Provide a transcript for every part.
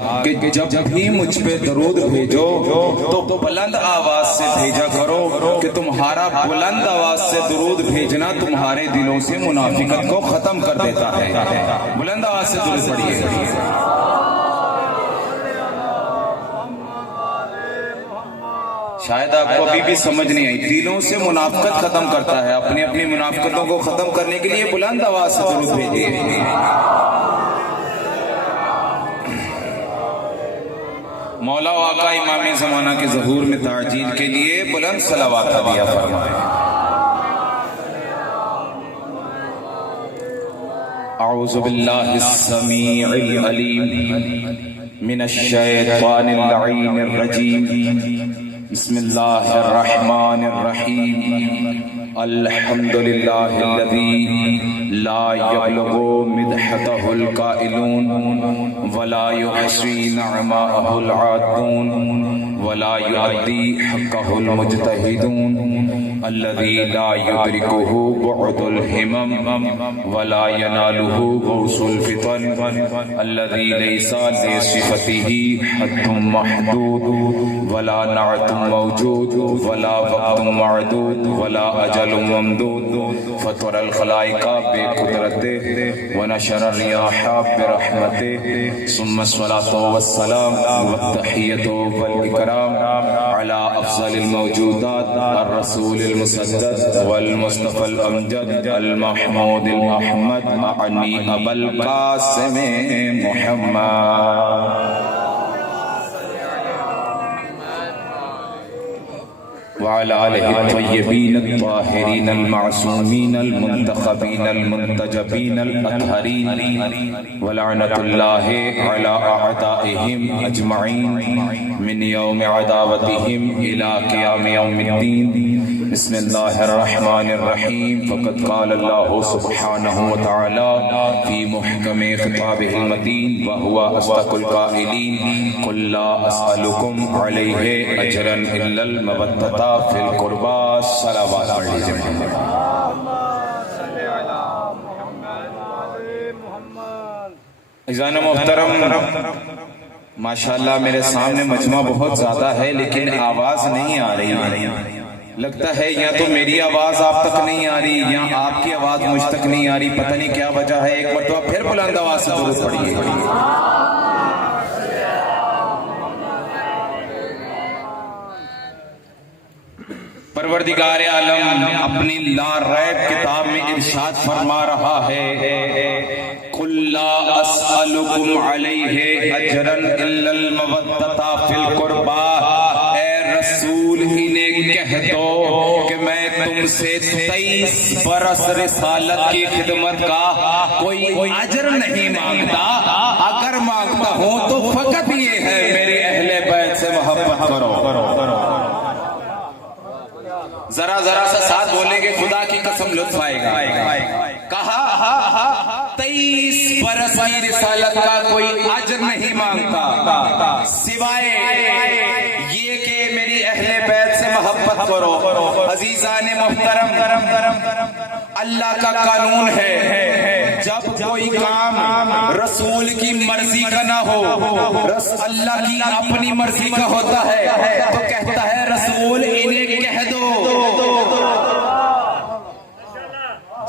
कि जब भी मुझ पे दरूद भेजो तो बुलंद आवाज से भेजा करो कि तुम्हारा बुलंद आवाज से दरूद भेजना तुम्हारे दिलों से मुनाफिकत को खत्म कर देता है। बुलंद आवाज से दरूद पढ़िए। शायद आपको अभी भी समझ नहीं आई, दिलों से मुनाफिकत खत्म करता है। अपनी अपनी मुनाफिकतों को खत्म करने के लिए बुलंद आवाज से दरूद भेजिए। मौला वाका इमाम ज़माना के ज़हूर में ताजील के लिए बुलंद सलावात दिया फरमाए। औज़ु बिल्लाहिस समीइल अलीम मिनश शैतानिर लईनिर रजीम। बिस्मिल्लाहिर रहमानिर रहीम। अल्हम्दुलिल्लाहिल्लज़ी ला यबलुगु मिदहतहुल काइलून वला युहसी नअमाहुल आदून वला युअद्दी हक़्क़हुल मुज्तहिदून अल्लज़ी ला युदरिकुहु बुअदुल हिमम वला यनालुहु गौसुल फितन अल्लज़ी लैसा लिसिफ़तिही हद्दुम महदूद वला नअतुम मौजूद वला वक़्तुम मअदूद वला अजलुम ममदूद फतरल खलाइका बिकुदरतिही व नशर रियाहा बिरहमतिही सुम्मा अस्सलातु वस्सलाम वत्तहियतु वल इकराम अला अफ़ज़लिल मौजूदात अर्रसूलिल मुसद्दद वल मुस्तफ़ल अमजद अल महमूदिल अहमद मअनी अबल कासिम मुहम्मद वअला आलिहि तय्यबीन अत्ताहिरीन अल-मासूमीन अल-मुंतखबीन अल-मुंतजबीन अल-अत्हरीन व लअनतुल्लाहि अला अअदाइहिम अजमईन मिन यौम अदावतिहिम इला क़ियाम यौमिद्दीन। बिस्मिल्लाहिर रहमानिर रहीम। फ़क़द क़ाल अल्लाहु सुब्हानहु व तआला फ़ी मुहकमि ख़िताबिहिल मतीन व हुवा अस्दक़ुल क़ाइलीन क़ुल ला अस्अलुकुम अलैहि अजरन इल्लल मवद्दता फिल कुर्बा। सलावत पढ़ लीजिए। इज़ान मोहतरम, माशाअल्लाह मेरे सामने मजमा बहुत ज्यादा है लेकिन आवाज नहीं आ रही। लगता है या तो मेरी आवाज आप तक नहीं आ रही या आपकी आवाज मुझ तक नहीं आ रही, पता नहीं क्या वजह है। एक मरतबा फिर बुलंद आवाज से दुरूद पढ़िए। परवरदिगार आलम अपनी ला रैब किताब में इरशाद फरमा रहा है, कुल ला अस्अलुकुम अलैहि अजरन इल्लल मवद्दता फिल कुर्बा। ए रसूल इन्हें कह दो कि मैं तुमसे 23 बरस रिसालत की खिदमत का कोई अजर नहीं मांगता। अगर मांगता हूं तो फकत ये है मेरे अहले बैत से मोहब्बत करो। जरा जरा सा साथ बोलेंगे, खुदा की कसम लुत्फ आएगा। कहा 23 बरस की रिसालत का कोई अजर नहीं मांगता सिवाय ये कि मेरी अहले बैत से मोहब्बत करो। अजीजान मोहतरम, अल्लाह का कानून है जब कोई काम रसूल की मर्जी का ना हो, अल्लाह की अपनी मर्जी का होता है तो कहता है रसूल इन्हें कह दो।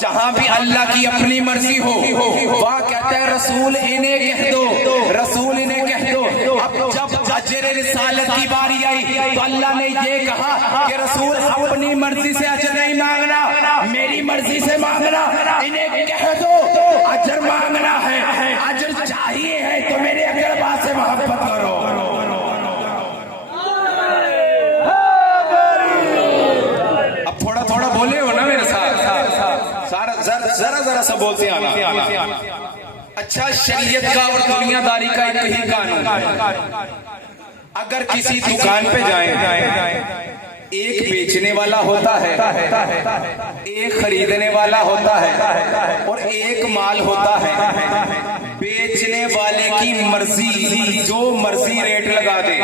जहां भी अल्लाह की अपनी मर्जी हो वह कहता है रसूल इन्हें कह दो, रसूल इन्हें कह दो। अब जब अजर रिसालत की बारी आई तो अल्लाह ने ये कहा कि रसूल अपनी मर्जी से अजर नहीं मांगना, मेरी मर्जी से मांगना। इन्हें कह दो अजर मांगना है, अजर चाहिए है तो मेरे अकरबा से मोहब्बत करो। अब थोड़ा थोड़ा बोले हो ना मेरे साथ, जरा जरा सा बोलते आना। अच्छा, शरीयत का और दुनियादारी का एक ही कानून है। अगर किसी दुकान पे जाएं, एक बेचने वाला होता है, एक खरीदने वाला होता है और एक माल होता है। बेचने वाले की मर्जी, जो मर्जी रेट लगा दे,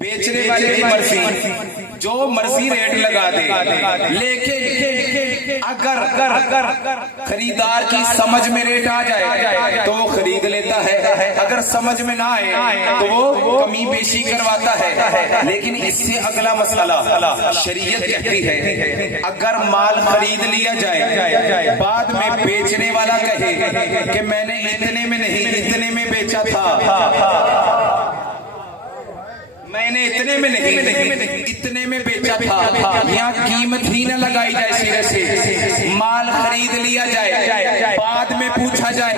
बेचने वाले की मर्जी जो मर्जी रेट लगा दे, लेकिन अगर खरीदार की समझ में रेट आ जाए तो वो खरीद लेता है, अगर समझ में ना आए तो वो कमी बेशी करवाता है। लेकिन इससे अगला मसला शरीयत कहती है अगर माल खरीद लिया जाए, बाद में बेचने वाला कहे कि मैंने इतने में नहीं इतने में बेचा था, मैंने इतने में नहीं इतने में बेचा था, यहाँ कीमत ही न लगाई जाए सिरे से। माल खरीद लिया जाए, बाद में पूछा जाए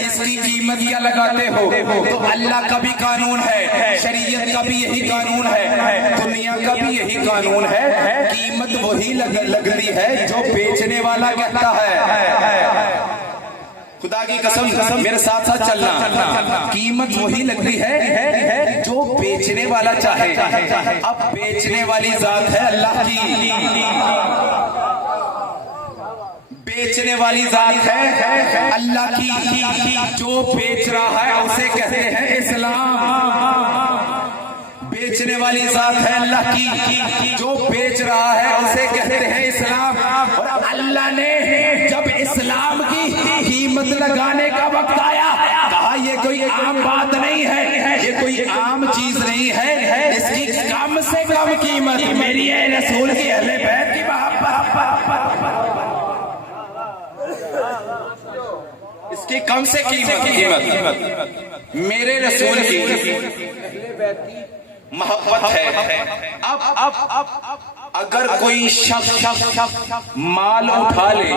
इसकी कीमत क्या लगाते हो, तो अल्लाह का भी कानून है, शरीयत का भी यही कानून है, दुनिया का भी यही कानून है, कीमत वही लगती है जो बेचने वाला कहता है। खुदा की कसम मेरे साथ साथ चलना, कीमत वही लगती है जो बेचने वाला चाहे। अब बेचने वाली जात है अल्लाह की, बेचने वाली जात है अल्लाह की, जो बेच रहा है उसे कहते हैं इस्लाम। बेचने वाली जात है अल्लाह की, जो बेच रहा है उसे कहते हैं इस्लाम। और अल्लाह ने जब इस्लाम की कीमत लगाने का वक्त आया, कहा ये कोई आम बात नहीं है, ये कोई आम चीज नहीं है, इसकी कम से कम कीमत मेरी है रसूल की अहले बैत की इसकी कम से कीमत मेरे रसूल की मोहब्बत है। अब अगर कोई शख्स माल उठा ले,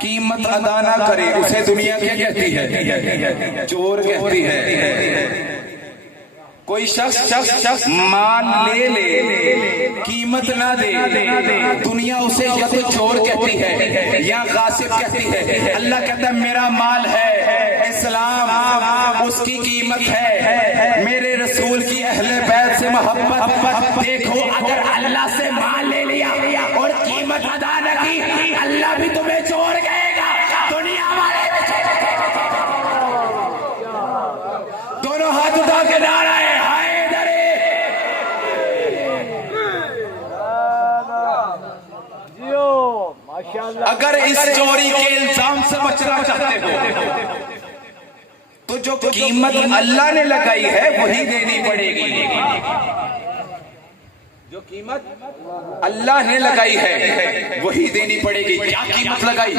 कीमत अदा ना करे, उसे दुनिया क्या कहती है? चोर कहती है। कोई शख्स माल ले कीमत ना दे, दुनिया उसे या तो चोर कहती है या गासिब कहती है। अल्लाह कहता है मेरा माल है इस्लाम, उसकी कीमत है मेरे रसूल की अहले बैत से मोहब्बत। देखो अगर अल्लाह से माल ले लिया और कीमत अदा न की, अल्लाह भी तुम्हें चोर कहेगा, दुनिया वाले दोनों हाथ उठा के नारा है हाय दरे। अगर इस चोरी के इल्जाम से बचना चाहते हो तो जो कीमत अल्लाह ने लगाई है वही देनी पड़ेगी। जो कीमत अल्लाह ने लगाई है वही देनी पड़ेगी। क्या कीमत लगाई?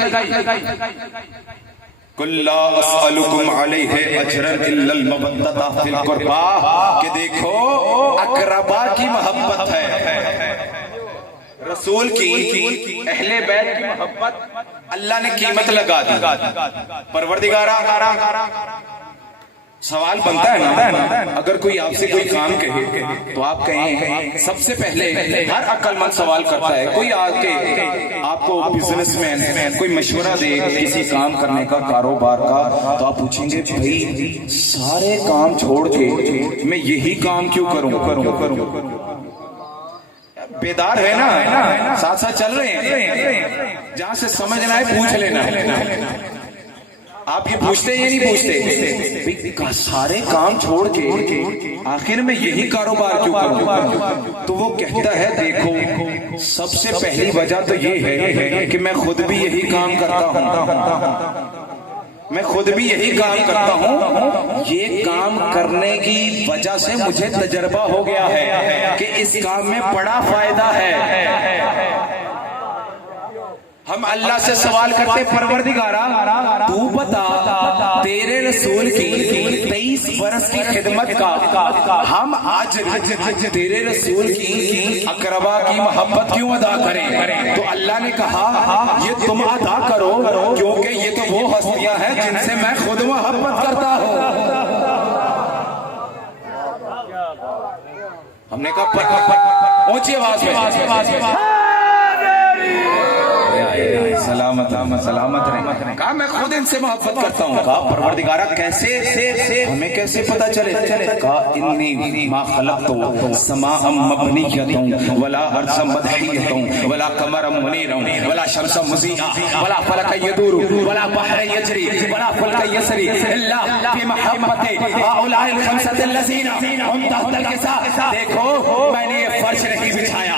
कुल्ला अस्अलुकुम अलैहि अजरन इल्लल मवद्दता फिल कुर्बा, कि देखो अकरबा की मोहब्बत है, रसूल की अहले बैत की मोहब्बत अल्लाह ने कीमत लगा दी। परवरदिगारा सवाल बनता है ना, अगर कोई आपसे कोई काम कहे तो आप कहें, सबसे पहले हर अक्लमंद सवाल करता है, कोई आके आपको बिजनेसमैन कोई मशवरा दे किसी काम करने का, कारोबार का, तो आप पूछेंगे भाई सारे काम छोड़ के मैं यही काम क्यों करूं? बेदार है ना, साथ साथ चल रहे हैं, जहां से समझना है पूछ लेना। आप ये पूछते हैं या नहीं पूछते? सारे काम छोड़ के आखिर में यही कारोबार क्यों करूं? तो वो कहता है देखो सबसे पहली वजह तो ये है कि मैं खुद भी यही काम करता हूं, मैं खुद भी यही काम करता हूं। ये काम करने की वजह से मुझे तजर्बा हो गया है कि इस काम में बड़ा फायदा है। हम अल्लाह से सवाल करते परवरदिगारा तू बता तेरे रसूल की 23 बरस की खिदमत का हम आज तेरे रसूल की अकरबा की मोहब्बत क्यों अदा करें? तो अल्लाह ने कहा ये तुम अदा करो क्योंकि ये तो वो हस्तियां हैं जिनसे मैं खुद मोहब्बत करता हूं। हमने कहा ऊंची आवाज में सलामत रहे। कहा मैं खुद इनसे मोहब्बत करता हूँ। कहा परवरदिगारा कैसे हमें कैसे पता चले? कहा इन्नी मा खलक़तु समाअम मबनियतुन वला अर्ज़म मदहियतुन वला कमरम मुनीरम वला शमसम मुज़ीआ वला फलक यदूरु वला बहर यजरी वला फलक यसरी इल्ला फी मोहब्बति हाउलाइल खमसतिल लज़ीना हुम तहतल किसा। देखो मैंने ये फर्श नहीं बिछाया,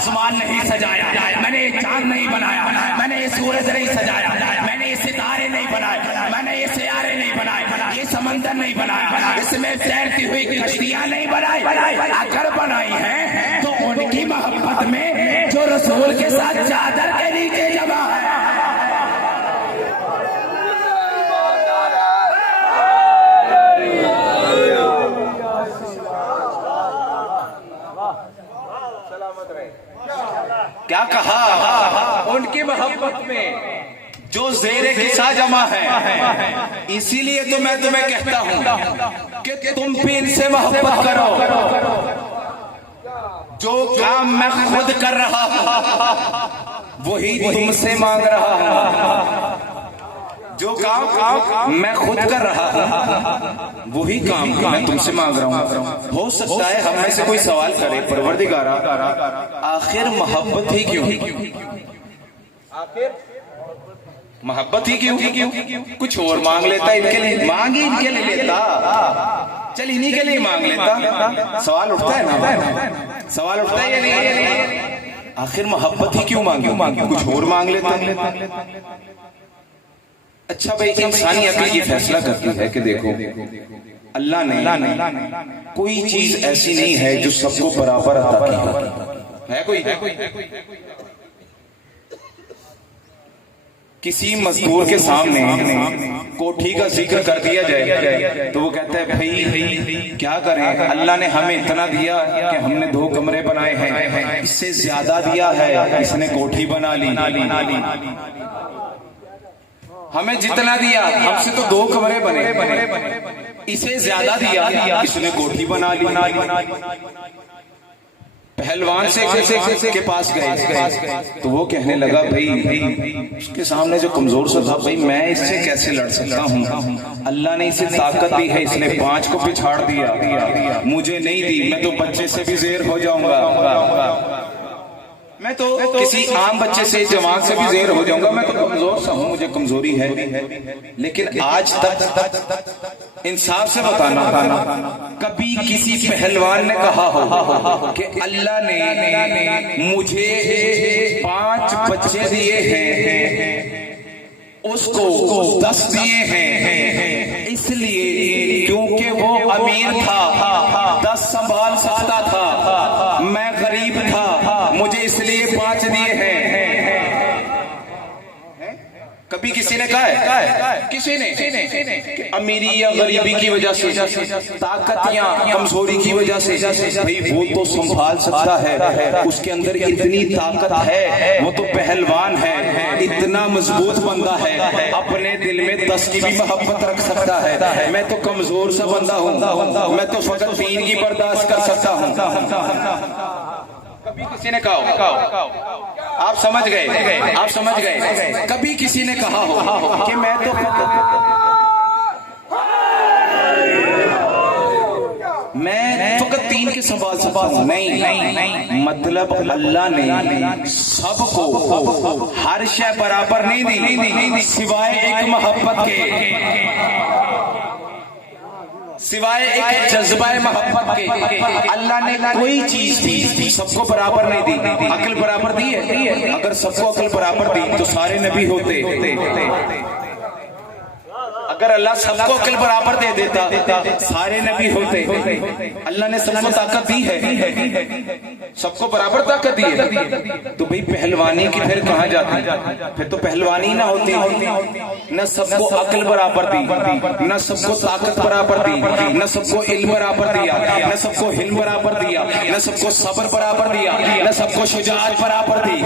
आसमान नहीं सजाया, मैंने ये चांद नहीं बनाया, मैंने ये सूरज नहीं सजाया, मैंने ये सितारे नहीं बनाए, मैंने ये सियारे नहीं बनाए, ये समंदर नहीं बनाया, इसमें तैरती हुई कश्तियां नहीं बनाई। अगर बनाई है तो उनकी मोहब्बत में जो रसूल के साथ चादर के नीचे जमा है। क्या कहा? उनकी मोहब्बत में जो ज़ेरे किसा जमा है। इसीलिए तो मैं तुम्हें कहता हूं कि तुम भी इनसे मोहब्बत करो। जो काम मैं खुद कर रहा हूं वही तुमसे मांग रहा हूं। जो काम मैं खुद कर रहा हूं वही काम मैं तुमसे मांग रहा हूं। हो सकता है हम में से कोई सवाल करे, परवरदिगारा आखिर मोहब्बत ही क्यों? आखिर मोहब्बत ही क्यों? कुछ और मांग लेता इनके लिए, मांग ही इनके लिए लेता, चल इन्हीं के लिए मांग लेता। सवाल उठता है ना, सवाल उठता है या नहीं? आखिर मोहब्बत ही क्यों मांगे? कुछ और मांग लेता। अच्छा भाई, इंसानी अक्ल ये फैसला करती है कि देखो अल्लाह ने कोई चीज ऐसी नहीं है जो सबको बराबर अता की है। कोई किसी मजदूर के सामने कोठी का जिक्र कर दिया जाए तो वो कहता है भाई क्या करें, अल्लाह ने हमें इतना दिया कि हमने 2 कमरे बनाए हैं, इससे ज्यादा दिया है इसने कोठी बना ली। हमें जितना दिया हमसे तो 2 कमरे बने, इसे ज्यादा दिया इसने कोठी बना ली। पहलवान से के पास गए तो वो कहने लगा भाई उसके सामने जो कमजोर सा था, भाई मैं इससे कैसे लड़ सकता हूँ? अल्लाह ने इसे ताकत दी है, इसने 5 को पिछाड़ दिया, मुझे नहीं दी, मैं तो बच्चे से भी जेर हो जाऊंगा, मैं तो किसी आम बच्चे से जवान से भी जेर हो जाऊंगा, मैं तो कमजोर सा हूं, मुझे कमजोरी है। लेकिन आज तक इंसाफ से बताना, कभी किसी पहलवान ने कहा हो कि अल्लाह ने मुझे 5 बच्चे दिए हैं, उसको 10 दिए हैं इसलिए क्योंकि वो अमीर था, 10 संभाल सकता था, मैं गरीब था, मुझे इसलिए 5 दिए हैं। कभी किसी ने कहा है? किसी ने कि अमीरी या गरीबी की वजह से, ताकत या कमजोरी की वजह से, भाई वो तो संभाल सकता है, उसके अंदर इतनी ताकत है, वो तो पहलवान है, इतना मजबूत बंदा है, अपने दिल में 10 की भी मोहब्बत रख सकता है, मैं तो कमजोर सा बंदा हूँ, मैं तो फकत 3 की बर्दाश्त कर सकता हूँ। कभी किसी ने कहा, आप समझ गए, आप समझ गए, कभी किसी ने कहा हो कि मैं तो फकत 3 के संभाल सकता हूं। नहीं, मतलब अल्लाह ने सबको हर शय बराबर नहीं दी, सिवाय एक मोहब्बत के, सिवाय एक जज्बा मोहब्बत के अल्लाह ने कोई चीज दी सबको बराबर नहीं दी। अक्ल बराबर दी है, अगर सबको अक्ल बराबर दी तो सारे नबी होते। अगर अल्लाह सबको अक्ल बराबर दे देता सारे नबी होते। अल्लाह ने सबको ताकत दी है, सबको बराबर ताकत दी है, तो भाई पहलवानी की फिर कहाँ जाती? फिर तो पहलवानी ना होती, न सबको अक्ल बराबर दी, न सबको ताकत बराबर दी, न सबको इल्म बराबर दिया, न सबको हिल्म बराबर दिया, न सबको सब्र बराबर दिया, न सबको शुजाअत बराबर दी,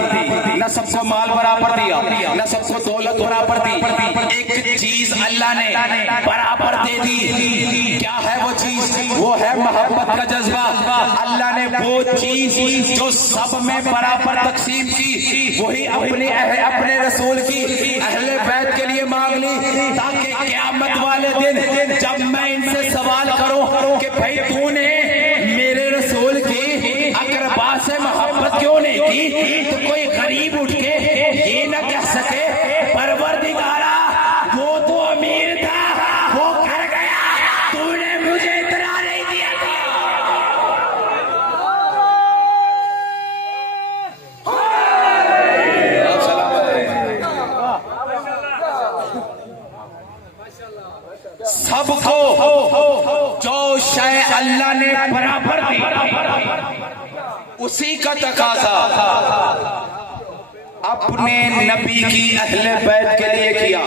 न सबको माल बराबर दिया, न सबको दौलत बराबर दी। एक चीज अल्लाह ने बराबर दे दी, क्या है वो चीज? वो है मोहब्बत का जज्बा। अल्लाह ने वो चीज जो सब में बराबर तकसीम की, वही अपने रसूल की अहले बैत के लिए मांग ली, ताकि क़यामत वाले दिन जब मैं इनसे सवाल करूं कि भाई तूने मेरे रसूल की अकरबा से मोहब्बत क्यों नहीं की, तो कोई गरीब उठ के ये न कह सके परवरदिगारा वो तो अमीर था, वो कर गया, तूने मुझे इतना नहीं दिया था। सबको जो शय अल्लाह ने बराबर दी, उसी का तकाजा अपने नबी की अहले बैत के लिए किया।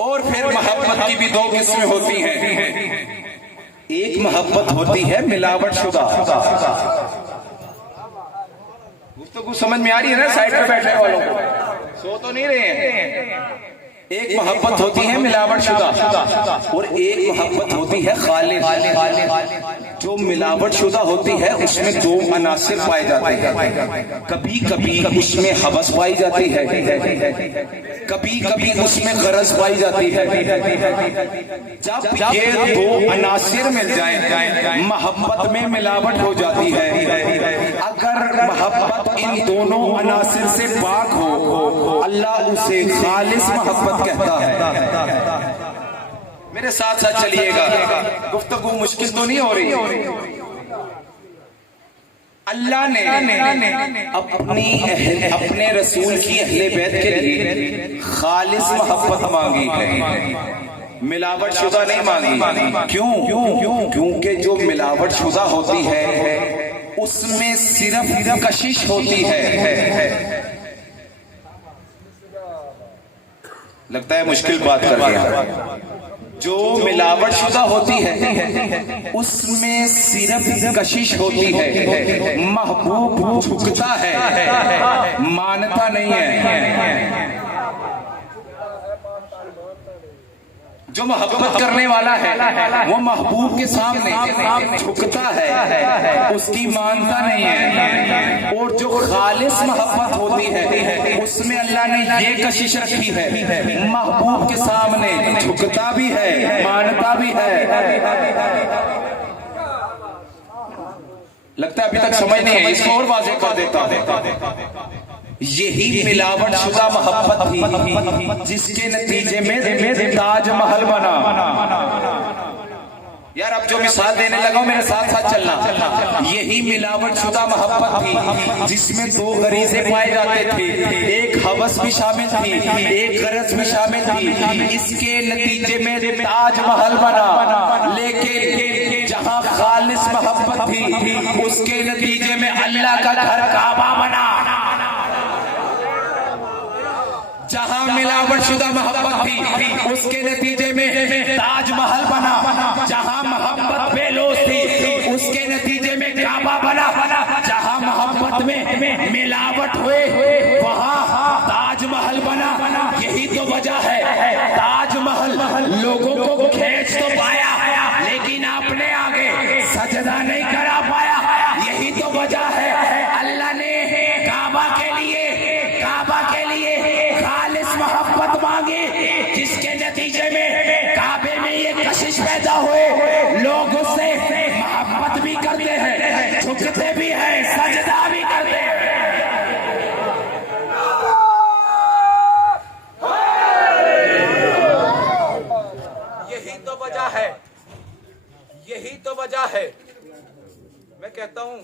और फिर मोहब्बत की भी दो किस्में होती हैं। एक मोहब्बत होती है मिलावट शुदा। गुफ्तगू समझ में आ रही है ना साइड पे बैठने वालों को? सो तो नहीं रहे हैं। एक मोहब्बत होती है मिलावट शुदा और एक मोहब्बत होती है खालिस। जो मिलावट शुदा होती है उसमें दो अनासिर पाए जाते हैं। कभी कभी उसमें हवस पाई जाती है, कभी कभी उसमें गरज पाई जाती है। जब ये दो अनासिर मिल जाए मोहब्बत में मिलावट हो जाती है। अगर मोहब्बत इन दोनों अनासिर से पाक हो, अल्लाह उसे खालिस मोहब्बत कहता है। मेरे साथ साथ चलिएगा, गुफ्तगू मुश्किल तो नहीं हो रही। अल्लाह ने अपने रसूल की अहले बैत के लिए खालिस मोहब्बत मांगी है, मिलावट शुदा नहीं मांगी। क्यों? क्योंकि जो मिलावट शुदा होती है उसमें सिर्फ कशिश होती है। लगता है मुश्किल बात कर रहा है। जो मिलावट शुदा होती है उसमें सिर्फ कशिश होती है। महबूब झुकता है, मानता नहीं है। जो मोहब्बत करने वाला है वो महबूब के सामने झुकता है, उसकी मानता नहीं है। और जो खालिस मोहब्बत होती है उसमें अल्लाह ने ये कशिश रखी है, महबूब के सामने झुकता भी है, मानता भी है। लगता है अभी तक समझ नहीं है, इसको और वाज़ेह कर देता हूं। यही मिलावट शुदा मोहब्बत थी जिसके नतीजे में ताजमहल बना। यार अब जो मिसाल देने लगा मेरे साथ साथ चलना। यही मिलावट शुदा मोहब्बत थी जिसमें दो गरीजे पाए जाते थे, एक हवस भी शामिल थी, एक गरज भी शामिल थी। इसके नतीजे में ताजमहल बना। लेकिन जहां खालिस मोहब्बत थी उसके नतीजे में अल्लाह का घर काबा बना। जहां मिलावट शुदा मोहब्बत थी उसके नतीजे में ताजमहल बना। जहां मोहब्बत बेलोस थी उसके नतीजे में काबा बना। जहां मोहब्बत में मिलावट हुए वहां ताजमहल बना। यही तो वजह है ताजमहल लोगों को खींच तो पाया लेकिन अपने आगे सजदा नहीं करा पाया। यही तो वजह है अल्लाह ने काबा के लिए मोहब्बत मांगी, जिसके नतीजे में काबे में ये कशिश पैदा हुए। लोग उससे मोहब्बत भी करते हैं, झुकते भी हैं, सजदा भी करते हैं। यही तो वजह है, यही तो वजह है। मैं कहता हूं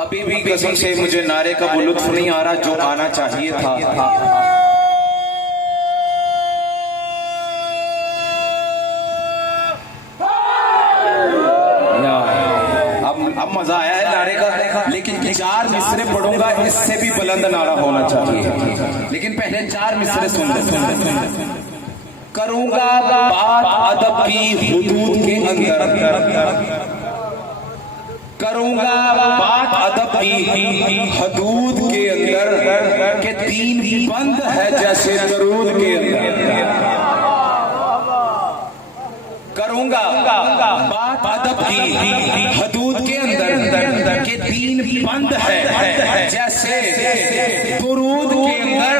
अभी भी कसम से मुझे नारे का वो लुत्फ नहीं आ रहा जो आना चाहिए था। अब मजा आया है नारे का, लेकिन 4 मिसरे पढ़ूंगा, इससे भी बुलंद नारा होना चाहिए। लेकिन पहले 4 मिसरे सुन ले। करूंगा बात अदब की हुदूद के अंदर, करूंगा बात अदब की हदूद के अंदर के 3 बंद है जैसे दरूद के अंदर। करूंगा बात अदब की हदूद के अंदर के 3 बंद है जैसे दुरूद के अंदर।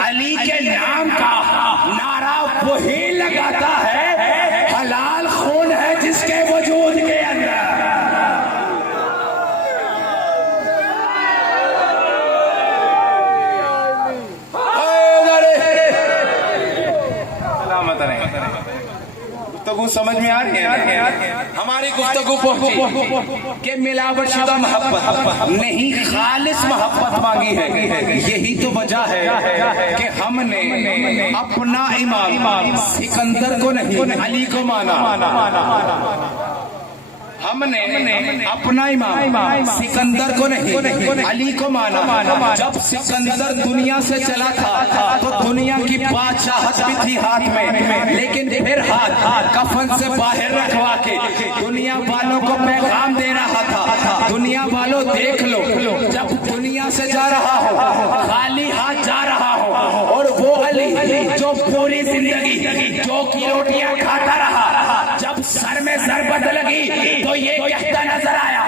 अली के नाम का नारा वही लगाता है, हलाल खून है जिसके वजूद के अंदर। गुफ्तगू समझ में आ रही है? हमारी गुफ्तगू पहुंची कि मिलावटशुदा मोहब्बत नहीं, खालिस मोहब्बत मांगी है। यही तो वजह है कि हमने अपना इमाम सिकंदर को नहीं, अली को माना। हमने अपना इमाम सिकंदर को नहीं, अली को माना। जब सिकंदर दुनिया से चला था तो दुनिया की बादशाहत भी थी हाथ में, लेकिन फिर हाथ कफन से बाहर रखवा के दुनिया वालों को पैगाम दे रहा था, दुनिया वालों देख लो, जब दुनिया से जा रहा हो, खाली हाथ जा रहा हो, और वो अली जो पूरी जिंदगी जो की रोटियां खाता रहा, जब सर में ज़रबत लगी तो ये कहता नजर आया,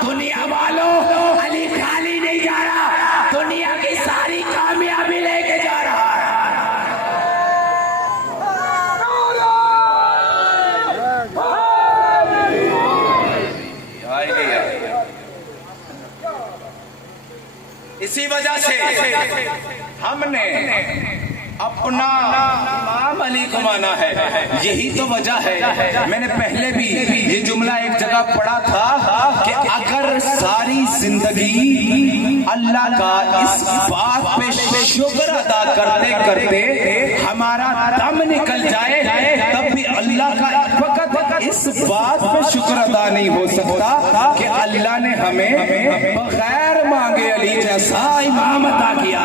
दुनिया वालों, अली खाली नहीं जा रहा, दुनिया की सारी कामयाबी लेके जा रहा है। इसी वजह से हमने अपना इमाम अली को माना है। यही तो वजह है, मैंने पहले भी ये जुमला एक जगह पढ़ा था कि अगर सारी जिंदगी अल्लाह का इस बात पे शुक्र अदा करते करते हमारा दम निकल जाए, तब भी अल्लाह का वक्त इस बात पे शुक्र अदा नहीं हो सकता कि अल्लाह ने हमें बगैर मांगे अली जैसा इमाम अता किया,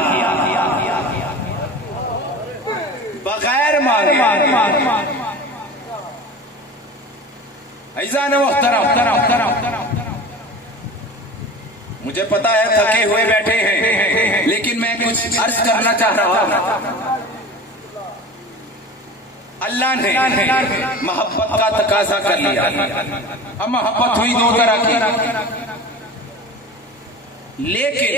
बगैर मांगे। ऐसा न मुहतरम, मुझे पता है थके हुए बैठे हैं, लेकिन मैं कुछ अर्ज करना चाह रहा हूं। अल्लाह ने मोहब्बत का तकाजा कर लिया। अब मोहब्बत हुई दो तरह की, लेकिन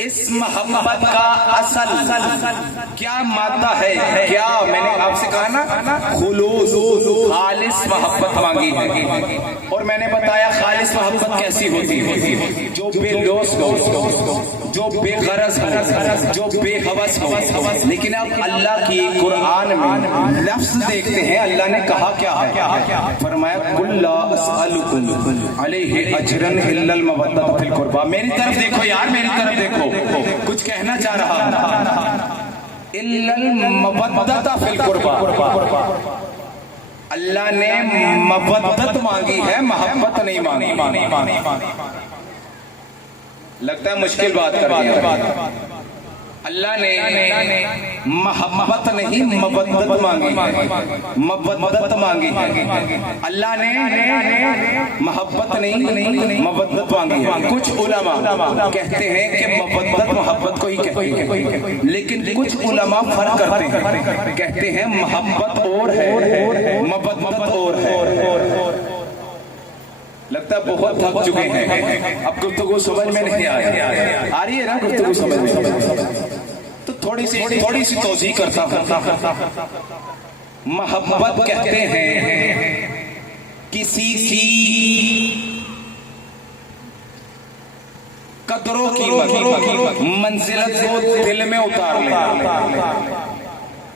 इस मोहब्बत का असल क्या मादा है? क्या मैंने आपसे कहा ना, खुलूस, खालिस मोहब्बत मांगी है। और मैंने बताया खालिस मोहब्बत कैसी होती है, जो बेलोस हो, जो बेगरज हो, जो बेहवस हो। लेकिन आप अल्लाह की कुरान में लफ्ज देखते हैं, अल्लाह ने कहा क्या है? फरमाया कुल्ला अस्अलुकुम अलैहि अजरन इल्लल मवद्दत फिल कुर्बा। मेरी तरफ देखो यार, मेरी तरफ देखो, कुछ कहना चाह रहा हूं। इल्लल मवद्दत फिल कुर्बा, अल्लाह ने मवद्दत मांगी है, मोहब्बत नहीं मांगी। लगता है मुश्किल बात कर रही है। अल्लाह ने मोहब्बत नहीं मवद्दत मांगी, मवद्दत मांगी है। अल्लाह ने मोहब्बत नहीं मवद्दत मांगी है। कुछ उलमा कहते हैं कि मवद्दत मोहब्बत को ही कहते हैं, लेकिन कुछ उलमा फर्क करते हैं, कहते हैं मोहब्बत और है, मवद्दत और है। लगता है बहुत थक चुके हैं, अब गुफ्तगू समझ में नहीं आ रही है ना, गुफ्तगू समझ में, तो थोड़ी सी तौज़ीह करता हूं। मोहब्बत कहते हैं किसी की कदरों की मंजिलत को दिल में उतार लेना।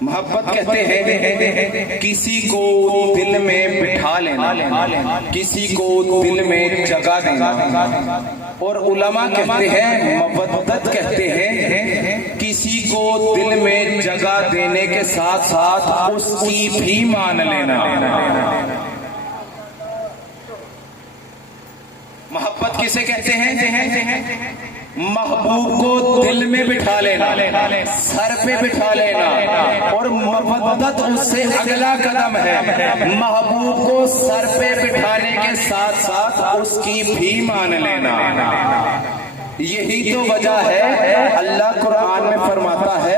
मोहब्बत कहते हैं किसी को दिल में बिठा लेना, किसी को दिल में जगह देना। और उलमा कहते हैं मवद्दत कहते हैं किसी को दिल में जगह देने के साथ साथ उसकी भी मान लेना। मोहब्बत किसे कहते हैं? महबूब को दिल में बिठा लेना, सर पे बिठा लेना। और मवद्दत उससे अगला कदम है, महबूब को सर पे बिठाने के साथ साथ उसकी भी मान लेना। यही तो वजह है, अल्लाह कुरान में फरमाता है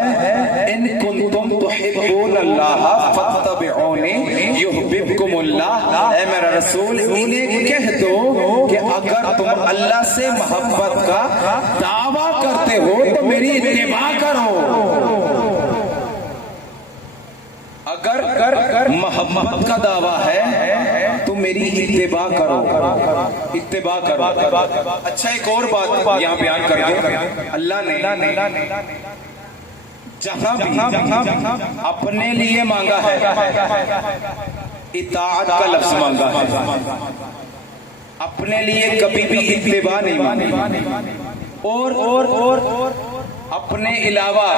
इन कुंतुम तुहिब्बूनल्लाह फत्तबिऊनी युहिब्बुकुमुल्लाह। ऐ मेरा रसूल, इन्हें कह दो कि अगर तुम अल्लाह से मोहब्बत का दावा करते हो तो मेरी इत्तिबा करो। अगर मोहब्बत का दावा है तो मेरी इत्तिबा करो, इत्तिबा करो। अच्छा, एक और बात यहाँ बयान कर दो। अल्लाह ने जहां भी अपने लिए मांगा है, इताअत का लफ्ज मांगा है, अपने लिए कभी भी इत्तिबा नहीं मांगी। और अपने अलावा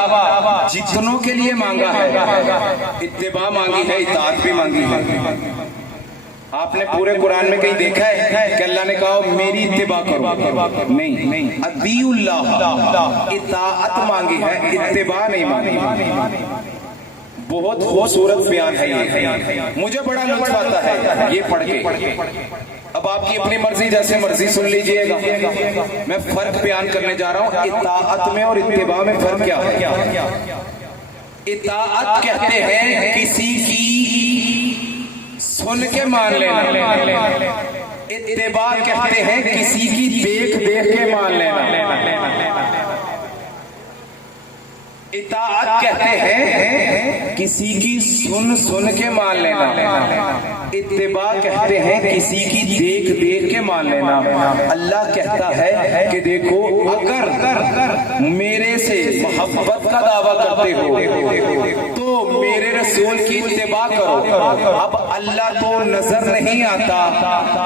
जितनों के लिए मांगा है, इत्तिबा मांगी है, इताअत भी मांगी है। आपने पूरे कुरान में कहीं देखा है कि अल्लाह ने कहा मेरी इत्तिबा करो? नहीं, अतीउल्लाह, इताअत मांगी है, इत्तिबा नहीं मांगी। बहुत खूबसूरत बयान है ये, मुझे बड़ा लुत्फ आता है ये पढ़ के। अब आपकी अपनी मर्जी, जैसे मर्जी सुन लीजिएगा। मैं फर्क बयान करने जा रहा हूँ, इताअत में और इत्तिबा में फर्क क्या है। इताअत कहते हैं किसी की सुन के मान लेना, इत्तिबा कहते हैं किसी की देख देख के मान लेना। इताअत कहते हैं किसी की सुन सुन के मान लेना, इत्तिबा कहते हैं किसी की देख देख के मान लेना। अल्लाह कहता है कि देखो, अगर मेरे से मोहब्बत का दावा करते हो तो मेरे रसूल की इत्तिबा करो। अब अल्लाह तो नजर नहीं आता,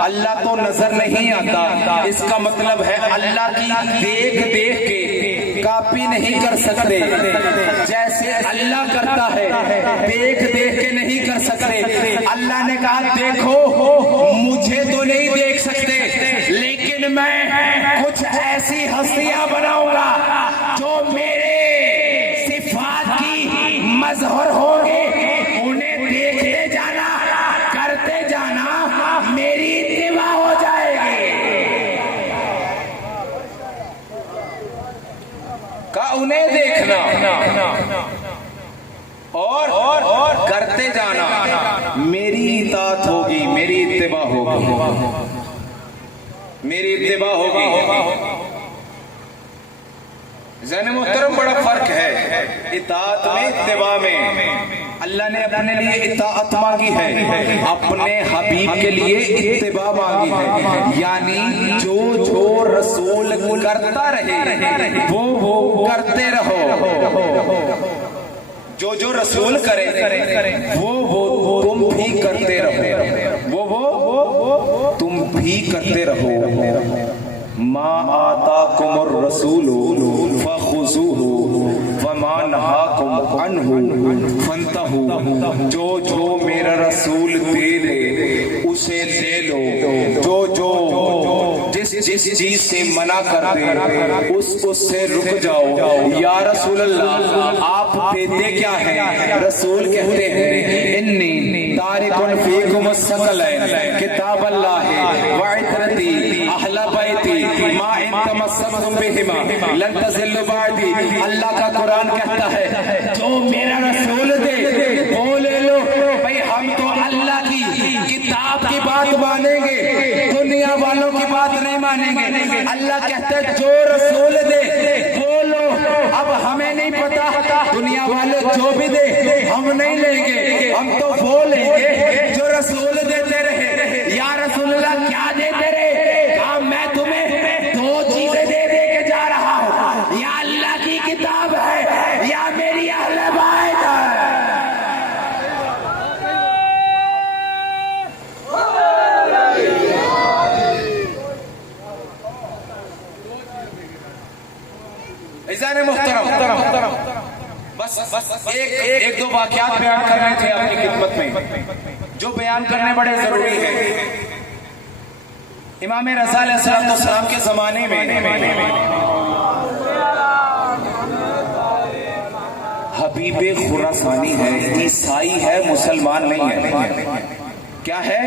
अल्लाह तो नजर नहीं आता, इसका मतलब है अल्लाह की देख देख के कॉपी नहीं कर सकते। जैसे अल्लाह करता है देख देख के नहीं कर सकते। अल्लाह ने कहा देखो, मुझे तो नहीं देख सकते, लेकिन मैं कुछ ऐसी हस्तियां बनाऊंगा जो मेरे सिफात की मजहर होंगे, उन्हें देखते जाना, करते जाना, मेरी इत्तिबा हो जाएगी। का उन्हें देखना और करते जाना, मेरी इताअत होगी, मेरी इत्तिबा होगी, मेरी इत्तिबा होगी। ज़ाने मोहतरम, बड़ा फर्क है इताअत में, इत्तिबा में। अल्लाह ने अपने लिए इताअत मांगी है, अपने हबीब के लिए इत्तिबा मांगी है। यानी जो जो रसूल करता रहे वो करते रहो, जो जो रसूल करे वो तुम भी करते रहो, वो तुम भी करते रहो। मा आताकुमुर रसूलु फखुज़ूहु वमा नहाकुम अन्हु फंतहू। जो जो मेरा रसूल दे दे उसे ले लो, जो जो जिस चीज से मना कर दे उससे रुक जाओ। या रसूल अल्लाह, आप देते क्या है? रसूल कहते हैं इन्नी तारिकुन फीकुम अस्सकलैन किताब अल्लाह व इतरती अहल बैती मा इन तमस्सकतुम बिहिमा लन तज़िल्लु बादी। अल्लाह का कुरान कहता है जो मेरा रसूल दे वो ले लो। भाई हम तो अल्लाह की किताब की बात मानेंगे, दुनिया वालों की बात नहीं मानेंगे। अल्लाह कहता है जो रसूल दे वो लो। अब हमें नहीं पता, दुनिया वाले जो भी दे हम नहीं लेंगे, हम तो वो लेंगे जो रसूल देते रहे। या रसूल अल्लाह क्या देते रहे? हाँ, मैं तुम्हें दो चीजें दे दे के जा रहा हूँ, या अल्लाह की किताब है या मेरी अहले बैत है। इज़ाने मुहतरम, बस एक दो वाक़यात बयान कर रहे थे आपकी खिदमत में, जो बयान करने बड़े जरूरी है। इमाम रज़ा अलैहिस्सलाम के जमाने में हबीबे खुरासानी है, ईसाई है, मुसलमान नहीं है। क्या है?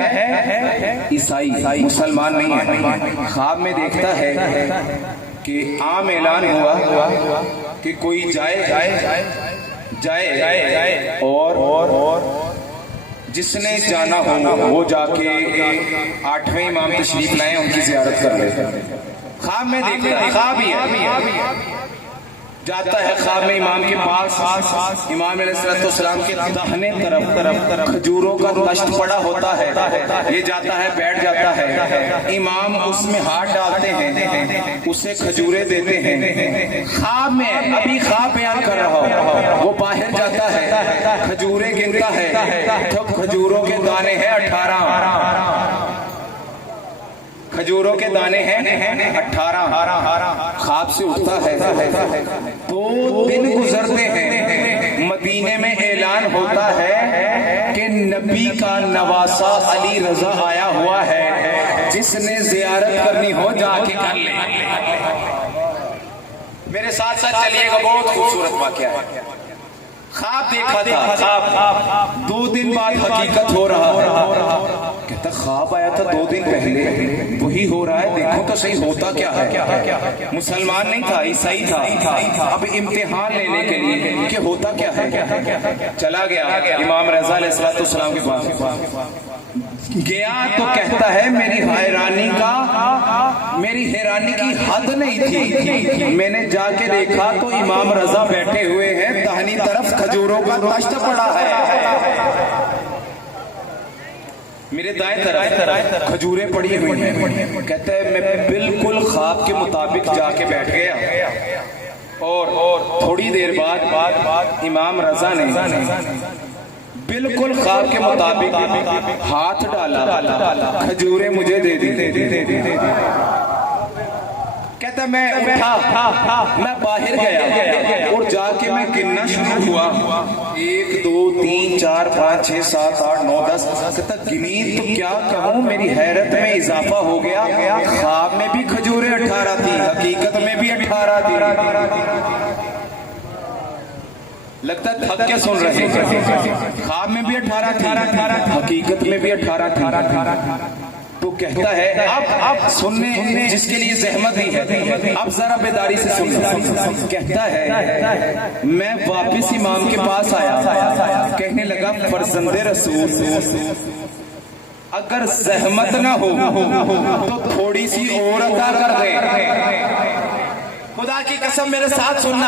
ईसाई, मुसलमान नहीं है। ख्वाब में देखता है कि आम ऐलान हुआ कि कोई जाए और जिसने जाना हो वो जाके 8वें इमाम तशरीफ लाए, उनकी ज़ियारत कर ले। ख्वाब में देखता है, ख्वाब ही है। जाता है ख्वाब में इमाम के पास, इमाम अलैहिस्सलाम के दाहिने तरफ खजूरों का दश्त पड़ा होता है, ये जाता है बैठ जाता है, इमाम उसमें हाथ डालते हैं, उसे खजूरें देते हैं। ख्वाब में, अभी ख्वाब बयान कर रहा हूँ, वो बाहर जाता है, खजूरें गिनता है, तो खजूरों के दाने हैं 18, खजूरों के दाने हैं 18। ख्वाब से उठता है, 2 दिन गुजरते हैं, मदीने में ऐलान होता है कि नबी का नवासा अली रजा आया हुआ है, जिसने जियारत करनी हो जाके कर ले। मेरे साथ साथ चलिएगा, बहुत खूबसूरत वाकया है। ख्वाब देखा था, ख्वाब 2 दिन बाद हकीकत हो रहा है। कहता ख्वाब आया था 2 दिन पहले, वही हो रहा है, देखो तो सही होता क्या है। मुसलमान नहीं था, ईसाई था। अब इम्तिहान लेने के लिए कि होता क्या है, चला गया इमाम रजा अलैहिस्सलाम के पास। गया तो कहता है मेरी हैरानी की हद नहीं थी। मैंने जाके देखा तो इमाम रजा बैठे हुए हैं, दाहिनी तरफ खजूरों का दश्त पड़ा है, मेरे दाएं तरफ खजूरें पड़ी हुई हैं। कहता है मैं बिल्कुल ख्वाब के मुताबिक जाके बैठ गया और थोड़ी देर बाद इमाम रजा ने बिल्कुल ख्वाब के मुताबिक हाथ डाला, खजूरें मुझे दे दी। कहता मैं उठा, मैं बाहर गया और जाके मैं गिनना शुरू हुआ, 1 2 3 4 5 6 7 8 9 10। कहता गिनी तो क्या कहूँ, मेरी हैरत में इजाफा हो गया। ख्वाब में भी खजूरें 18 थी, हकीकत में भी 18 थी। लगता है थक के सुन रहे हैं, ख्वाब में भी 18 थी, हकीकत में भी 18 थी। तो कहता है अब सुनने जिसके लिए जहमत ही है, अब जरा बेदारी से सुन। कहता है मैं वापस इमाम के पास आया, कहने लगा फर्जंदे रसूल, अगर जहमत ना हो तो थोड़ी सी और अता कर दे। खुदा की कसम मेरे साथ सुनना,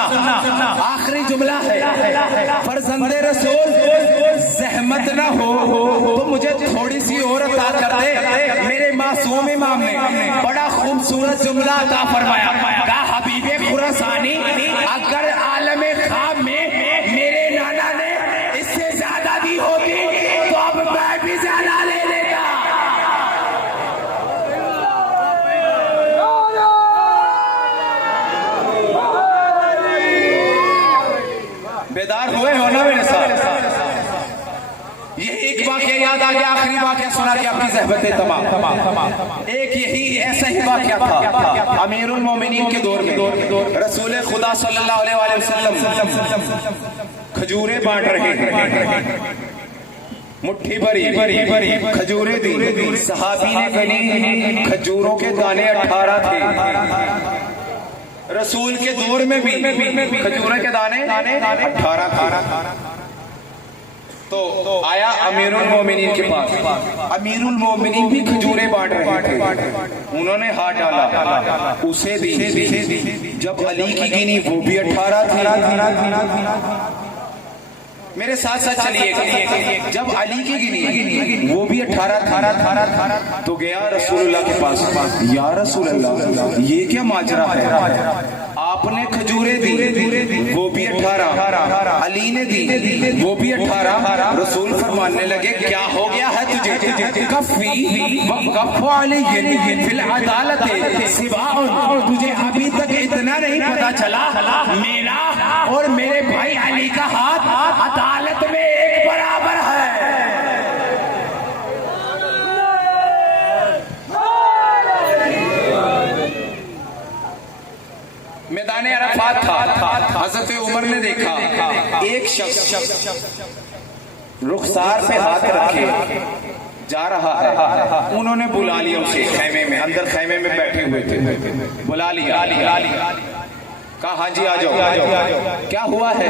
आखिरी जुमला है, फर्जंदे रसूल जहमत ना हो तो मुझे थोड़ी सी और अता कर दे। मेरे मासूम इमाम ने बड़ा खूबसूरत जुमला अता फरमाया, कहा हबीबे खुरासानी, अगर आलमे ख्वाब में मेरे नाना ने इससे ज्यादा दी होती तो अब मैं भी ज्यादा ले लेता। बेदार हुए हो ना मेरे साथ? ये एक वाकया याद आ गया, आखिरी वाकया सुना के अपनी ज़हमतें तमाम। एक यही ऐसा ही वाकया था अमीरुल मोमिनीन के दौर में। रसूल खुदा सल्लल्लाहु अलैहि वसल्लम खजूरें बांट रहे हैं, मुट्ठी भरी खजूरें दी। सहाबी ने गिनी, खजूरों के दाने 18 थे। रसूल के दौर में भी खजूरों के दाने 18 थे। तो आया अमीरुल मोमिनीन के पास, अमीरुल मोमिनीन भी खजूरें बांट रहे थे। उन्होंने हाथ डाला, उसे दी। जब अली की गिनी वो भी 18 थी। मेरे साथ साथ चलिए, जब अली की गिनी वो भी 18 था। तो गया रसूलुल्लाह के पास, या रसूलल्लाह ये क्या माजरा है, आपने खजूरें दी वो भी 18, अली ने दी वो भी 18। रसूल फरमाने लगे क्या हो गया है तुझे, तुझे अभी तक इतना नहीं पता चला मेरा और मेरे भाई अली का हाथ अदालत में एक बराबर है। मैदान अरफात था, हजरत उमर ने देखा एक शख्स रुखसार पे हाथ रखे जा रहा है। उन्होंने बुला लिया उसे खैमे में, अंदर खैमे में बैठे हुए थे, बुला लिया, कहा हाँ जी आ जाओ, क्या हुआ है?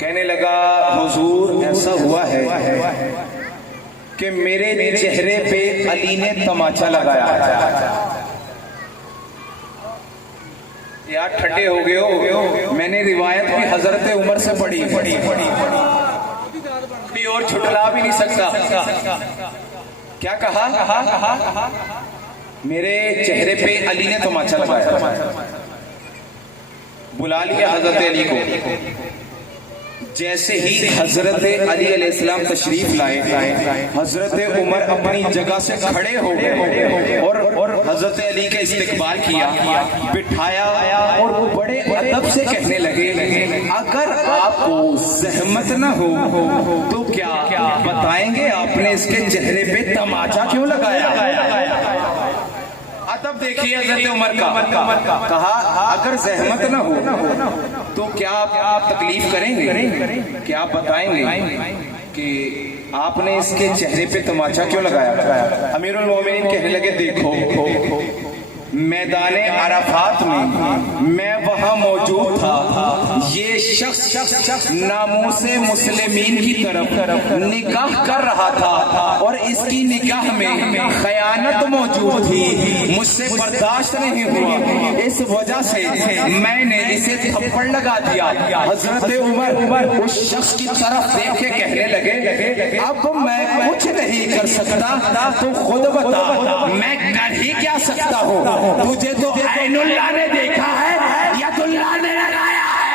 कहने लगा हुजूर ऐसा हुआ है कि मेरे चेहरे पे अली ने तमाचा लगाया। यार ठंडे हो गए हो, मैंने रिवायत भी हजरत उमर से पढ़ी भी और छुटला भी नहीं सकता। क्या कहा? मेरे चेहरे पे अली ने तमाचा लगाया, बुला लिया हजरत अली को। जैसे ही हजरत अली अलैहिस्सलाम तशरीफ लाए, हजरत उमर अपनी जगह से खड़े हो गए और हजरत अली के इस्तकबाल किया, बिठाया और वो बड़े अदब से कहने लगे, अगर आपको जहमत न हो तो क्या बताएंगे आपने इसके चेहरे पे तमाचा क्यों लगाया? अदब देखिए हजरत उमर का। कहा अगर जहमत न हो तो क्या आप तकलीफ करेंगे? क्या आप बताएंगे कि आपने इसके चेहरे पे तमाचा क्यों लगाया? अमीरुल मोमिनीन कहने लगे, देखो मैदान अराफात में मैं वहां मौजूद था, ये शख्स नामूसे मुस्लिमीन की तरफ निकाह कर रहा था और इसकी निकाह में खयानत मौजूद थी, मुझसे बर्दाश्त नहीं हुआ, इस वजह से मैंने इसे थप्पड़ लगा दिया। हजरत उमर उस शख्स की तरफ देख के कहने लगे, अब मैं कुछ नहीं कर सकता तो खुद बता, मैं कर ही क्या सकता हूँ? तुझे तो ऐनुल्लाह ने देखा है या दुल्ला ने लगाया है?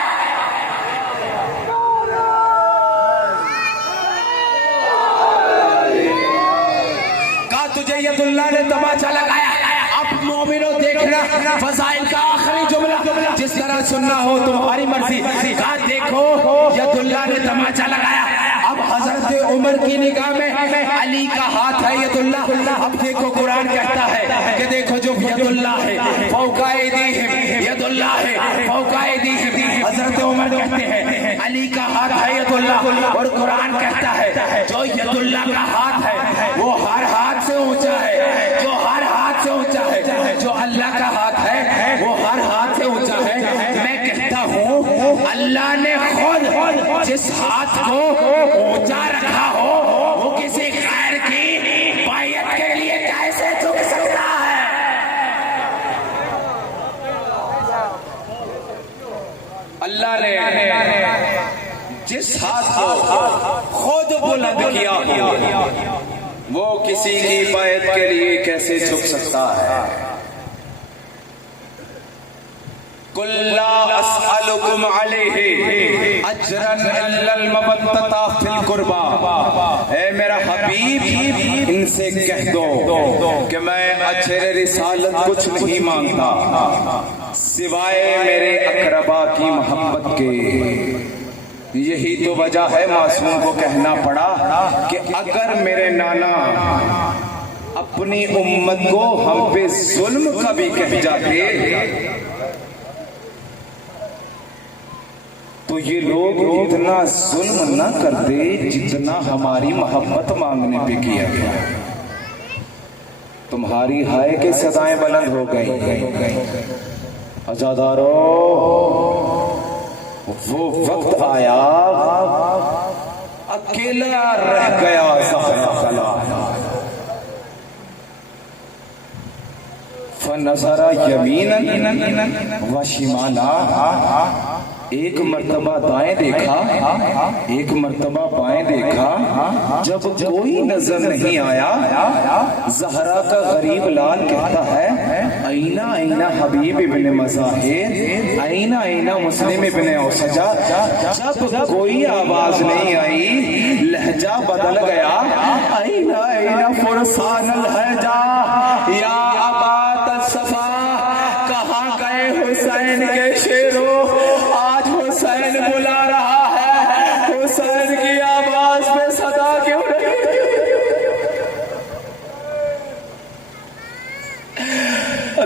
कहा तुझे यदुल्ला ने तमाचा लगाया। अब मोमिनो देखना फजाइल का आखिरी जुमला जिस तरह सुनना हो तुम्हारी मर्जी। कहा देखो यदुल्ला ने तमाचा लगाया। अब हजरत उमर की निगाह में अली का हाथ है यदुल्ला। अब देखो कुरान कहता है कि देखो जो यदुल्ला है फौकायदीहिम, यदुल्ला है फौकायदीहिम। हजरत उमर कहते हैं अली का हाथ है यदुल्ला और कुरान कहता है जो यदुल्ला का हाथ है वो हर हाथ से ऊंचा है, जो हर हाथ से ऊंचा है। जो अल्लाह का हाथ है वो हर हाथ से ऊंचा है। मैं कहता हूँ अल्लाह ने खुद जिस हाथ को ऊंचा रखा हो वो किसी खैर की बायत के लिए कैसे झुक सकता है? अल्लाह ने जिस हाथ को खुद बुलंद किया वो किसी की बायत के लिए कैसे झुक सकता है? कुल्ला अस्अलुकुम अलैहि अजरन इल्लल मबत्तता फिल कुर्बा। ऐ मेरा हबीब इनसे कह दो कि मैं अजर रिसालत कुछ नहीं मांगता सिवाय मेरे अकरबा की मोहब्बत के। यही तो वजह है मासूम को कहना पड़ा कि अगर मेरे नाना अपनी उम्मत को हम पे जुल्म कभी कह जाते तो ये लोग इतना जुल्म न करते जितना हमारी मोहब्बत मांगने पे किया गया। तुम्हारी हाय के सदाएं बुलंद हो गई। अज़ादारो वो वक्त आया अकेला रह गया ज़हरा फनज़रा यमीनन व शिमाला। एक मर्तबा दाएं देखा, एक मर्तबा बाएं देखा, जब कोई नजर नहीं आया ज़हरा का गरीब लाल कहता है ऐना ऐना हबीब इब्ने मज़ाहिर, ऐना ऐना मुस्लिम इब्ने औसजा। जब कोई आवाज नहीं आई लहजा बदल गया, ऐना ऐना फुरसानल हजा या अबात सफा। कहाँ गए हुसैन के शेरो? हुसैन बुला रहा है, हुसैन की आवाज पे सदा क्यों नहीं?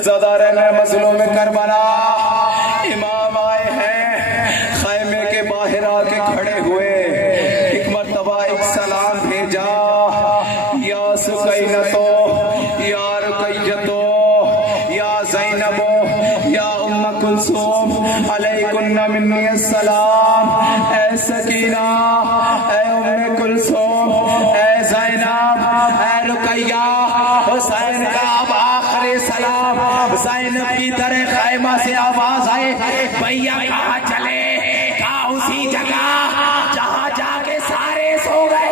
ज़्यादा रहने मसलों में करबला इमाम आए हैं, खैमे के बाहर आके खड़े हुए। एक मर्तबा एक सलाम भेजा, या सुकैनतो या रुकैयतो या ज़ैनबो या उम्म कुलसूम अलैकुन्ना मिन्नी अस्सलाम। ऐ सकीना, ऐ उम्मे कुलसूम, ऐ ज़ैनब, ऐ रुकैया, हुसैन का अब आखिरी सलाम। ज़ैनब की भीतर खैमा से आवाज आए, भैया कहाँ चले? कहा उसी जगह जहाँ जाके सारे सो गए।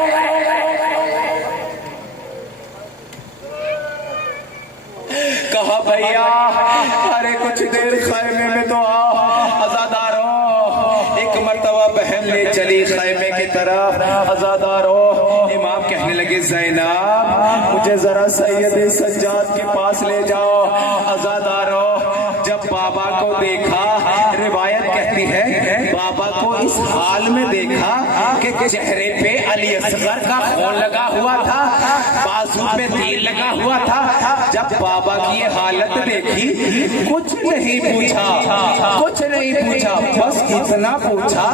कहा भैया अरे कुछ देर खैमे में तो आओ। अज़ादारों, एक मर्तबा बहन ले चली खैमे की तरफ। अज़ादारों, इमाम कहने लगे ज़ैनब मुझे जरा सैयद सज्जाद के पास ले जाओ। अज़ादारों, जब बाबा को देखा, रिवायत कहती है बाबा को इस हाल में देखा कि चेहरे पे अली असगर का खून लगा हुआ था, बाजू पे तीर लगा हुआ था। जब बाबा की ये हालत देखी, कुछ नहीं पूछा, कुछ नहीं पूछा, बस इतना पूछा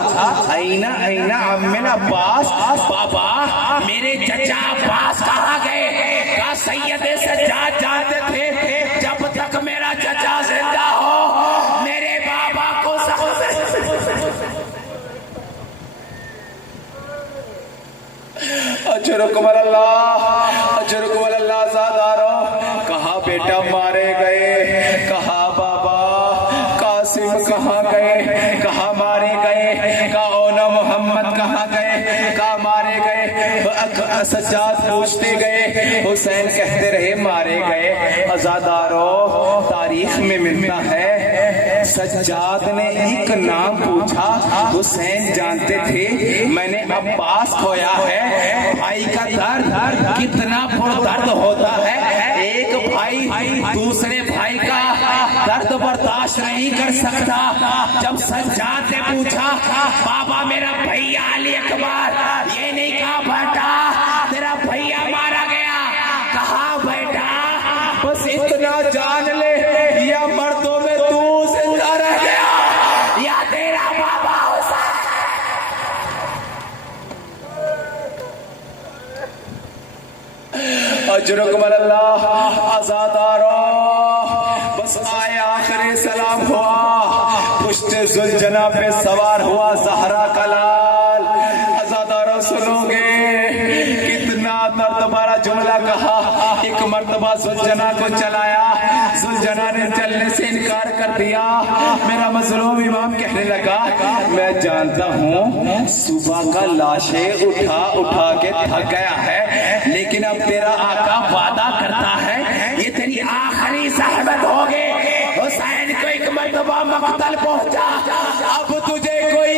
आईना आईना अम्मिन अब्बास, बाबा मेरे चचा अब्बास कहाँ गए? का सैयद सज्जाद जानते थे जब तक मेरा चचा जिंदा हो मेरे बाबा को अजरुकुम अल्लाह, अजरुकुम अल्लाह। ज़ादारों, कहा बेटा मारे गए, कहा बाबा कासिम कहाँ गए? कहा मारे गए। कहा ओना मोहम्मद कहाँ गए? कहा मारे गए। सज्जाद पूछते गए, हुसैन कहते रहे मारे गए। अज़ादारों, तारीख में मिलता है सज्जाद ने एक नाम पूछा, हुसैन जानते थे मैंने अब्बास खोया है। भाई का दर्द कितना पुरदर्द होता है। एक भाई दूसरे भाई का दर्द बर्दाश्त नहीं कर सकता। जब सज्जाद ने पूछा बाबा मेरा भैया अली अकबर, ये नहीं कहा बेटा तेरा भैया मारा गया, कहा बेटा बस इतना जान ले या मर्दों में तू जिंदा रह गया या तेरा बाबा हुसैन। अजरुकुम अल्लाह। अज़ादारों, बस आए आखिरी सलाम हुआ, पुश्ते जुलजना पे सवार हुआ ज़हरा का लाल। अज़ादारों सुनोगे कितना दर्द भरा जुमला कहा। एक मर्तबा जुलजना को चलाया, जुलजना ने चलने से इनकार कर दिया। मेरा मजलूम इमाम कहने लगा मैं जानता हूँ सुबह का लाशें उठा उठा के थक गया है, लेकिन अब तेरा आका वादा करता है ये तेरी आखिरी ज़हमत होगी। हुसैन को एक मर्तबा मक्तल पहुंचा, अब तुझे कोई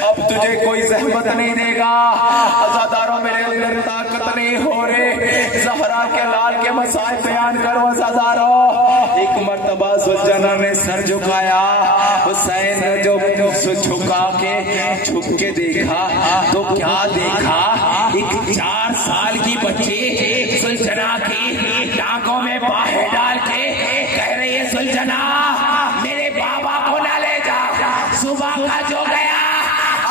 अब तुझे कोई ज़हमत नहीं देगा। अज़ादारों, मेरे अंदर ताकत नहीं हो रही, ज़हरा के लाल के मसाइल बयान करो। अज़ादारों, एक मर्तबा जुलजना ने सर झुकाया, हुसैन ने जो झुका के झुक के देखा तो क्या देखा, एक 4 साल की बच्ची जुलजना की टांगों में बाहें डाल के कह रही है जुलजना मेरे बाबा को ना ले जा, सुबह का जो गया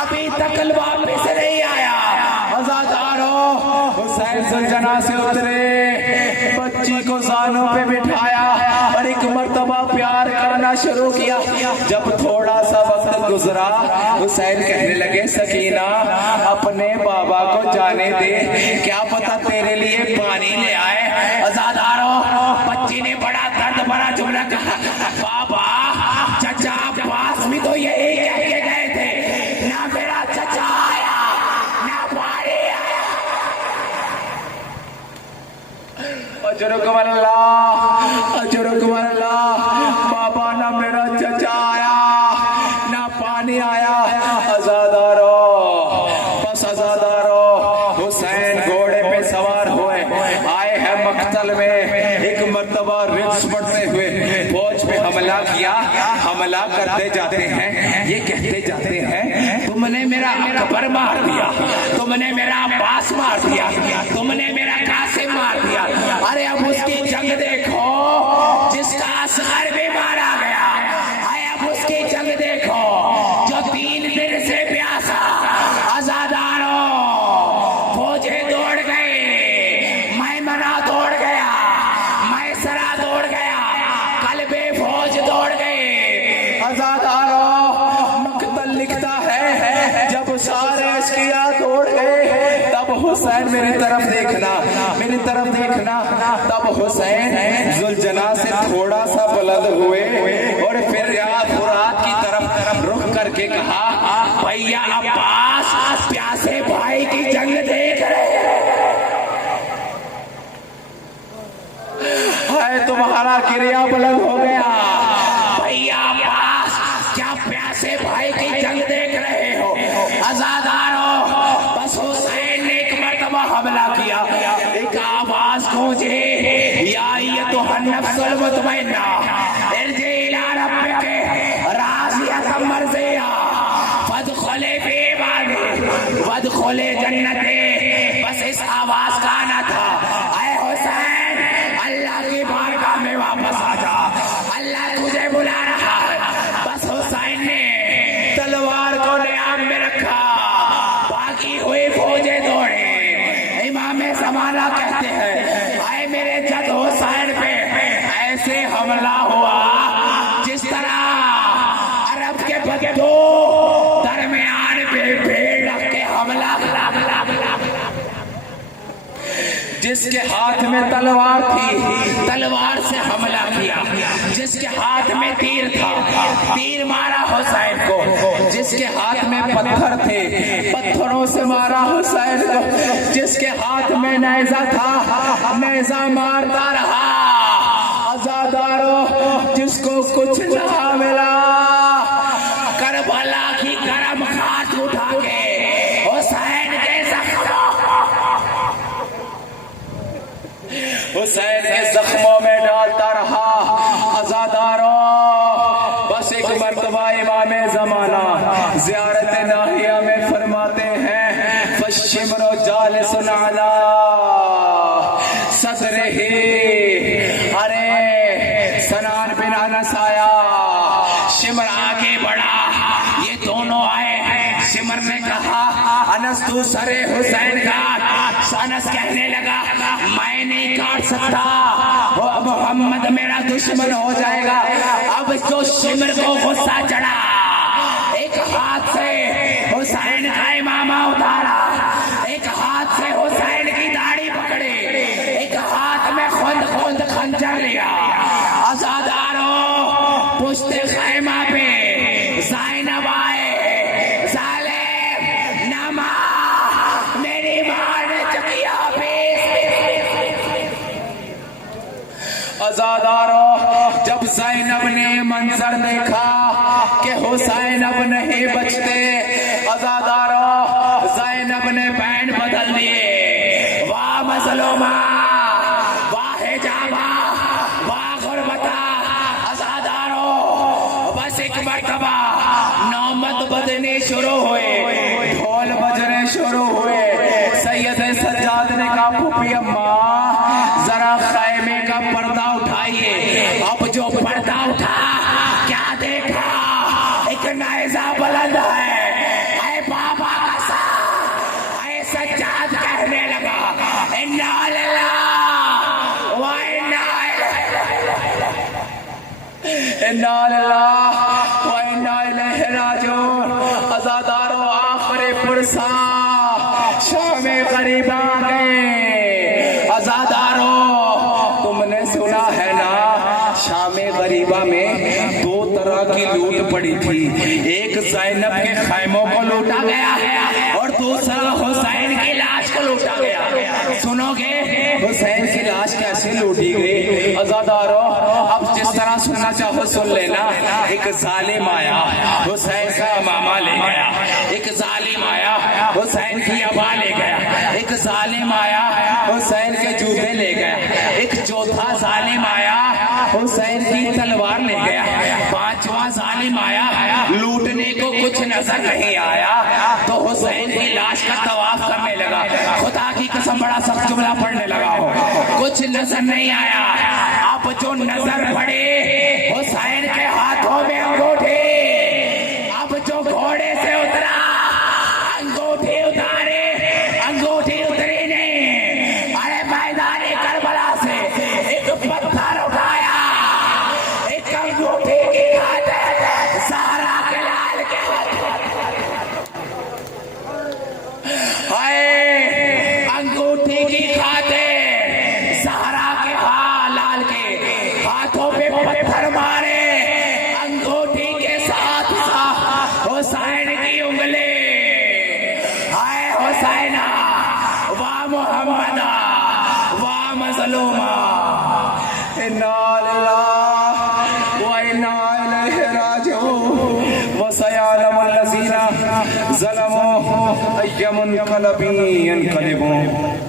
अभी तक वापस नहीं आया। अज़ादारों, हुसैन जुलजना से उतरे, बच्ची को ज़ानों पे बिठाया और एक मर्तबा प्यार करना शुरू किया। जब थोड़ा सा वक्त गुजरा, हुसैन कहने लगे सकीना अपने बाबा को जाने दे, क्या पता तेरे लिए पानी ले आए। अज़ादारों, बच्ची ने बड़ा दर्द भरा जुमला कहा बाबा चचा अब्बास भी तो यही कह के गए थे, ना मेरा चचा आया ना पानी आया। अजरुकुम अल्लाह, अजरुकुम अल्लाह। बाबा ना मेरा चचा आया ना पानी आया। अज़ादारों, बस अज़ादारों, हुसैन घोड़े पे सवार हुए, आए हैं मक्तल में। एक मर्तबा रिक्स बढ़ते हुए फौज पे हमला किया। हमला करते जाते हैं, ये कहते जाते हैं तुमने मेरा अकबर मार दिया, तुमने मेरा अब्बास मार दिया, तुमने मेरा कासिम मार दिया। अरे अब उसकी जंग देखो जिसका असगर भी मारा गया। अब उसकी जंग देखो जो 3 दिन से प्यासा। अज़ादारों, फौजें दौड़ गए, मैमना दौड़ गया, मैसरा दौड़ गया, कल्बे फौज दौड़ गए। अज़ादारों, मक्तल लिखता है जब सारे अश्किया दौड़ गए तब हुसैन मेरी तरफ देखना, मेरी तरफ देखना। तब हुसैन जुलजना से थोड़ा सा बुलंद हुए और फिर फुरात की तरफ रुख करके कहा, भैया अब्बास प्यासे भाई की जंग देख रहे हैं, तुम्हारा क्रिया बुलंद हो गया। भैया अब्बास क्या प्यासे भाई की जंग देख रहे हो? आजादारों, बस हुसैन ने एक मर्तबा हमला किया, एक आवाज गूंजे, या ये तो नफ्सुल मुतमइन्ना इरजी इला रब्बिके राज़ियतम मर्ज़िया फदखुली फी इबादी वदखुली जन्नती। बस इस आवाज का आना था, ऐ हुसैन अल्लाह की बारगाह में वापस आ जा, अल्लाह तुझे बुला रहा है। बस हुसैन ने तलवार को नियाम में रखा, बाकी हुई फौजें दौड़े। इमाम ज़माना कहते हैं, आए मेरे जद हुसैन पे ऐसे हमला हुआ जिस तरह अरब के बच्चों दरमियान पे भीड़ रख के हमला, जिसके हाथ में तलवार थी तलवार से हमला किया, जिसके हाथ में तीर था तीर मारा हुसैन को, जिसके हाथ में पत्थर थे पत्थरों से मारा हुसैन को, जिसके हाथ में नेज़ा था नेज़ा मारता रहा। आजादारों, जिसको कुछ ना मिला करबला की गरम खाट उठा के हुसैन के जख्मों में डालता रहा। आजादारों, बस एक मर्तबा इमाम ज़माना ज़ियारत नाहिया में फरमाते हैं, फशिमरो जालिसुन अला सदरिही, अरे सनान बिन अनस आया, शिमर आगे बढ़ा, ये दोनों आए। शिमर ने कहा, अनस तू सरे हुसैन काट। अनस कहने लगा, मैं नहीं काट सकता, वो मोहम्मद मेरा दुश्मन हो जाएगा। अब जो शिमर को गुस्सा चढ़ा, एक हाथ से हुसैन का इमामा उतारा, एक हाथ से हुसैन की दाढ़ी पकड़ी, एक हाथ में खुद खंजर लिया। आजादारों, पुश्ते खैमा पे ज़ैनब आए, जालिम नमा मेरी मां ने चकिया पे। आजादारों, जब ज़ैनब ने मंजर देखा कि हुसैन अब नहीं बचते, आजादारों ज़ैनब ने बैंड बदल दिए। वाह मज़लूमा, वाह हिजाबा, वाह गुरबता। आजादारों, बस एक मर्तबा नौमत बजने शुरू हुए, ढोल बजने शुरू हुए। सैयद सज्जाद ने कहा, फूफी अम्मा जरा खैमे का पर्दा उठाइए। अब जो पर्दा उठा, क्या देखा? एक नेज़ा बुलंद है। ऐ बाबा का सा, ऐ सज्जाद कहने लगा, इन्ना लिल्लाह व इन्ना इलैहि राजिऊन। आजादारों, आखिरी पुरसा शामे गरीब आ गए। आजादारों, तुमने सुना है ना, शामे गरीबा में दो तरह की लूट पड़ी थी। एक ज़ैनब के खैमों को लूटा गया और दूसरा हुसैन की लाश को लूटा गया। सुनोगे हुसैन की लाश कैसे लूटी गई? आजादारों, अब जिस तरह सुनना चाहो सुन लेना। एक जालिम आया, हुसैन का मामा ले गया। एक जालिम आया, हुसैन की अबा ले गया। एक जालिम आया, हुसैन के जूते ले गया। एक चौथा जालिम आया, हुसैन की तलवार ले गया। पांचवा जालिम आया, लूटने को कुछ नजर नहीं आया तो हुसैन की लाश का तवाफ करने लगा। खुदा की कसम बड़ा सख्त जुमला पढ़ने लगा हो, कुछ नजर नहीं आया। अब जो नजर पड़े, हुसैन के हाथों में अंगूठी। अब जो घोड़े से उतरा, अंगूठी उतारे, अंगूठी उतरी नहीं। अरे मैदानी करबला से एक पत्थर उठाया, एक अंगूठी की खातिर ज़हरा के लाल के हाय, अंगूठी की खातिर इन्ना इलैहि राजिऊन व सयअलमुल लज़ीना ज़लमू अय्युम मुनक़लबिन यनक़लिबून।